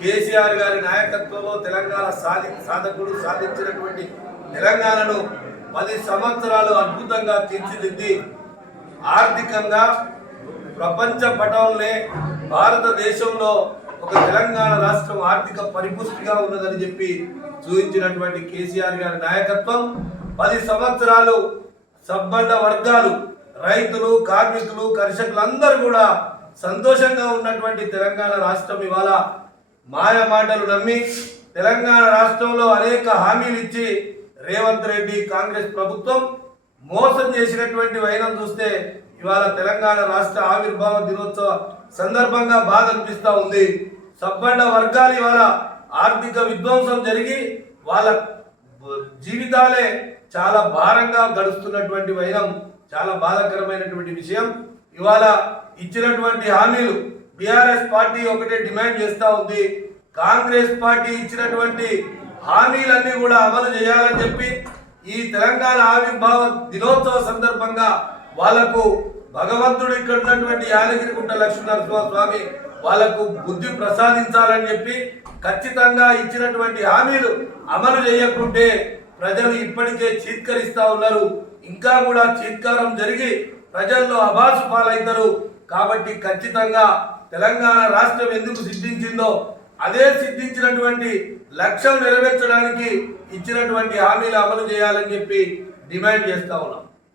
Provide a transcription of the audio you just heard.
కేసీఆర్ గారి నాయకత్వంలో తెలంగాణ సాధకుడు సాధించినటువంటి తెలంగాణను 10 సంవత్సరాలు అద్భుతంగా తీర్చిదిద్ది ఆర్థికంగా ప్రపంచ పటంలోనే భారతదేశంలో ఒక తెలంగాణ రాష్ట్రం ఆర్థిక పరిపుష్టిగా ఉన్నదని చెప్పి చూపించినటువంటి కేసీఆర్ గారి నాయకత్వం 10 సంవత్సరాలు సబ్బండ వర్గాలు, రైతులు, కార్మికులు, కర్షకులందరూ కూడా సంతోషంగా ఉన్నటువంటి తెలంగాణ రాష్ట్రం ఇవాళ మాయ మాటలు నమ్మి తెలంగాణ రాష్ట్రంలో అనేక హామీలు ఇచ్చి రేవంత్ రెడ్డి కాంగ్రెస్ ప్రభుత్వం మోసం చేసినటువంటి వైనం చూస్తే ఇవాళ తెలంగాణ రాష్ట్ర ఆవిర్భావ దినోత్సవ సందర్భంగా బాధ అనిపిస్తూ ఉంది. సబ్బండ వర్గాలు ఇవాళ ఆర్థిక విధ్వంసం జరిగి వాళ్ళ జీవితాలే చాలా భారంగా గడుస్తున్నటువంటి వైనం చాలా బాధాకరమైనటువంటి విషయం. ఇవాళ ఇచ్చినటువంటి హామీలు బీఆర్ఎస్ పార్టీ ఒకటే డిమాండ్ చేస్తూ ఉంది. కాంగ్రెస్ పార్టీ ఇచ్చినటువంటి హామీలన్నీ కూడా అమలు చేయాలని చెప్పి ఈ తెలంగాణ ఆవిర్భావ దినోత్సవ సందర్భంగా వాళ్లకు భగవంతుడు ఇక్కడ ఉన్నటువంటి యాదగిరిగుట్ట లక్ష్మీనరసింహ స్వామి వాళ్లకు బుద్ధి ప్రసాదించాలని చెప్పి ఖచ్చితంగా ఇచ్చినటువంటి హామీలు అమలు చేయకుంటే ప్రజలు ఇప్పటికే చీత్కరిస్తా ఉన్నారు. ఇంకా కూడా చీత్కారం జరిగి ప్రజల్లో అభాసు పాలవుతారు. కాబట్టి ఖచ్చితంగా తెలంగాణ రాష్ట్రం ఎందుకు సిద్ధించిందో అదే సిద్ధించినటువంటి లక్ష్యం నెరవేర్చడానికి ఇచ్చినటువంటి హామీలు అమలు చేయాలని చెప్పి డిమాండ్ చేస్తా ఉన్నాం.